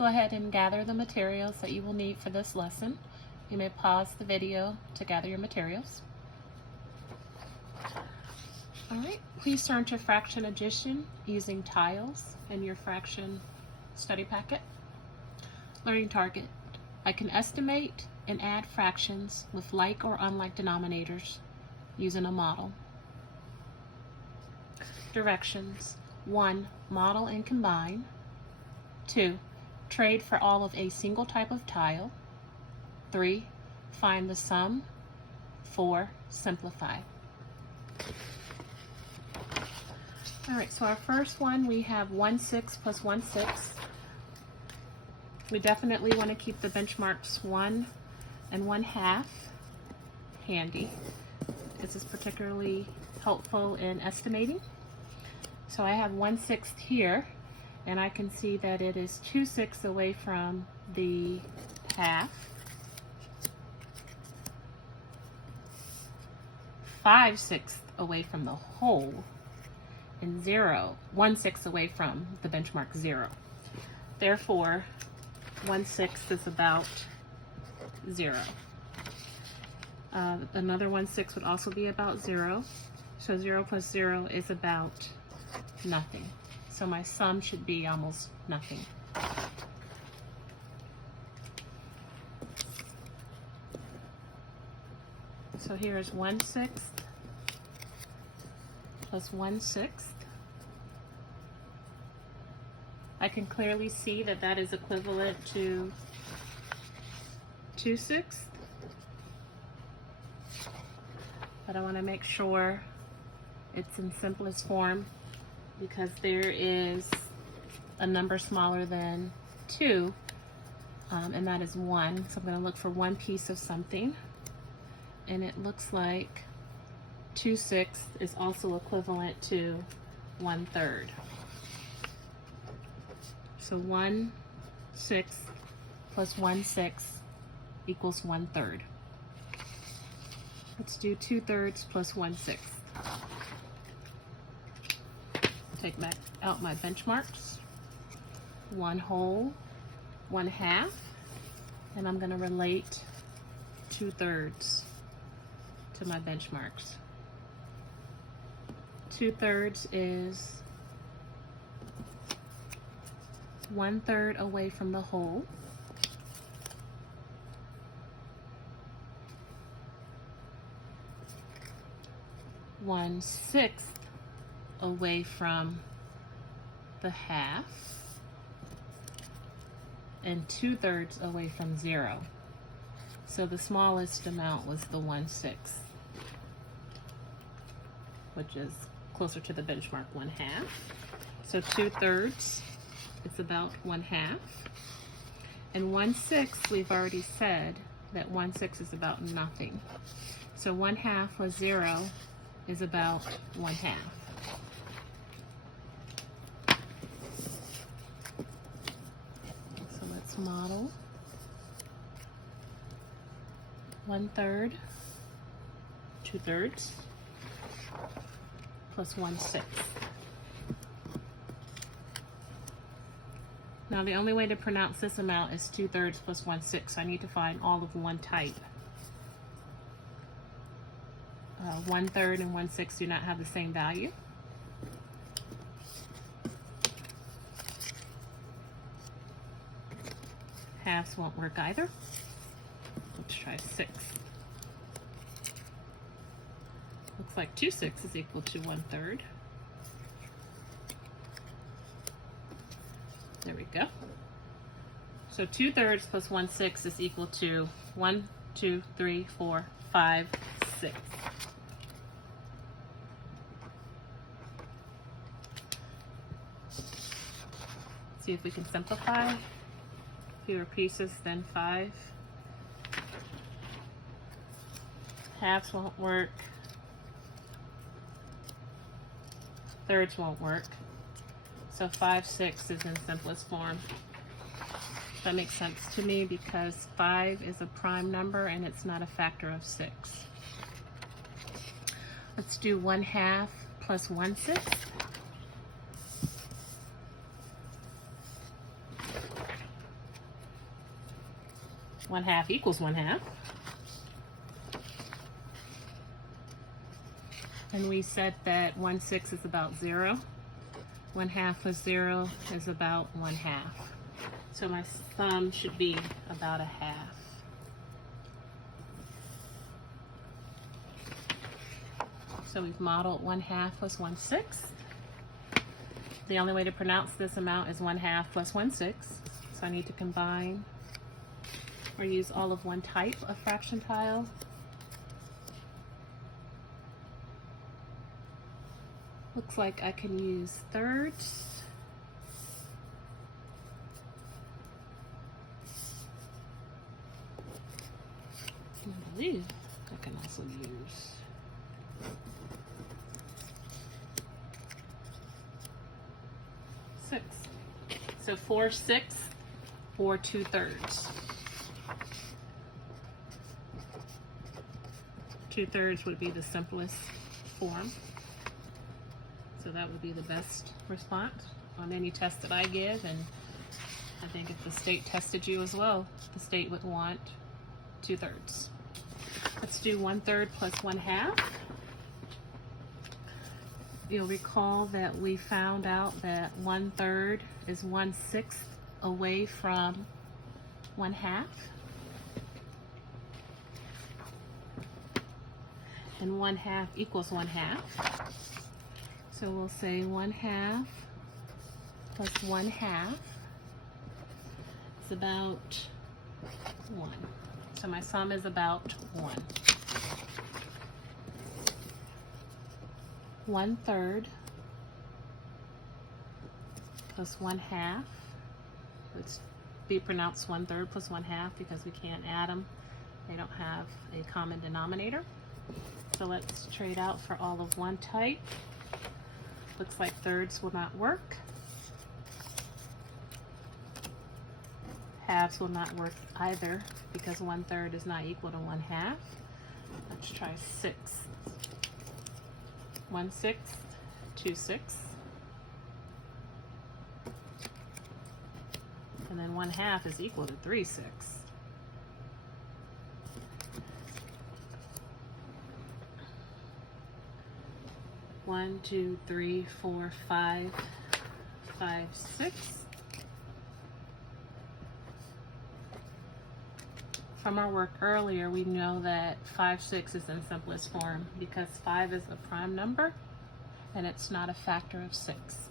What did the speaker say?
go ahead and gather the materials that you will need for this lesson. You may pause the video to gather your materials. All right, please turn to fraction addition using tiles in your fraction study packet. Learning target. I can estimate and add fractions with like or unlike denominators using a model. Directions. 1. Model and combine. 2. Trade for all of a single type of tile. 3. Find the sum. 4. Simplify. All right, so our first one, we have 1/6 plus 1/6. We definitely want to keep the benchmarks 1 and 1/2 handy. This is particularly helpful in estimating. So I have 1/6 here, and I can see that it is 2/6 away from the half, 5/6 away from the whole, and 1/6 away from the benchmark 0. Therefore, 1/6 is about 0. Another 1/6 would also be about 0. So 0 plus 0 is about nothing. So my sum should be almost nothing. So here is 1/6 plus 1/6. I can clearly see that that is equivalent to 2/6. But I want to make sure it's in simplest form because there is a number smaller than 2, and that is 1. So I'm going to look for one piece of something, and it looks like 2/6 is also equivalent to 1/3. So 1/6 plus 1/6 equals 1/3. Let's do 2/3 plus 1/6. Take back out my benchmarks. 1 whole, 1/2, and I'm going to relate 2/3 to my benchmarks. 2/3 is 1/3 away from the whole. One-sixth away from the half, and 2/3 away from 0. So the smallest amount was the 1/6, which is closer to the benchmark 1/2. So 2/3 is about 1/2, and 1/6 we've already said that 1/6 is about nothing. So 1/2 plus 0 is about 1/2. So let's model 1/3, 2/3 plus 1/6. Now the only way to pronounce this amount is 2/3 plus 1/6. So I need to find all of one type. 1/3 and 1/6 do not have the same value. Halves won't work either. Let's try 6. Looks like 2/6 is equal to 1/3. There we go. So 2/3 plus 1/6 is equal to 1, 2, 3, 4, 5, 6. See if we can simplify. Fewer pieces than 5. Halves won't work. Thirds won't work. So 5/6 is in simplest form. That makes sense to me because 5 is a prime number and it's not a factor of 6. Let's do 1/2 plus 1/6. 1/2 equals 1/2. And we said that 1/6 is about 0. 1/2 plus 0 is about 1/2. So my sum should be about 1/2. So we've modeled 1/2 plus 1/6. The only way to pronounce this amount is 1/2 plus 1/6. So I need to combine or use all of one type of fraction tile. Looks like I can use thirds. I believe I can also use six. So 4/6 or 2/3. 2/3 would be the simplest form. So that would be the best response on any test that I give, and I think if the state tested you as well, the state would want 2/3. Let's do 1/3 plus 1/2. You'll recall that we found out that 1/3 is 1/6 away from 1/2. And 1/2 equals 1/2. So we'll say 1/2 plus 1/2 is about 1. So my sum is about 1. 1/3 plus 1/2. Let's be pronounced 1/3 plus 1/2 because we can't add them. They don't have a common denominator. So let's trade out for all of one type. Looks like thirds will not work. Halves will not work either because 1/3 is not equal to 1/2. Let's try 6. 1/6, 2/6. And then 1/2 is equal to 3/6. One, two, three, four, 5, 5, 6. From our work earlier, we know that 5, 6 is in simplest form because 5 is a prime number and it's not a factor of 6.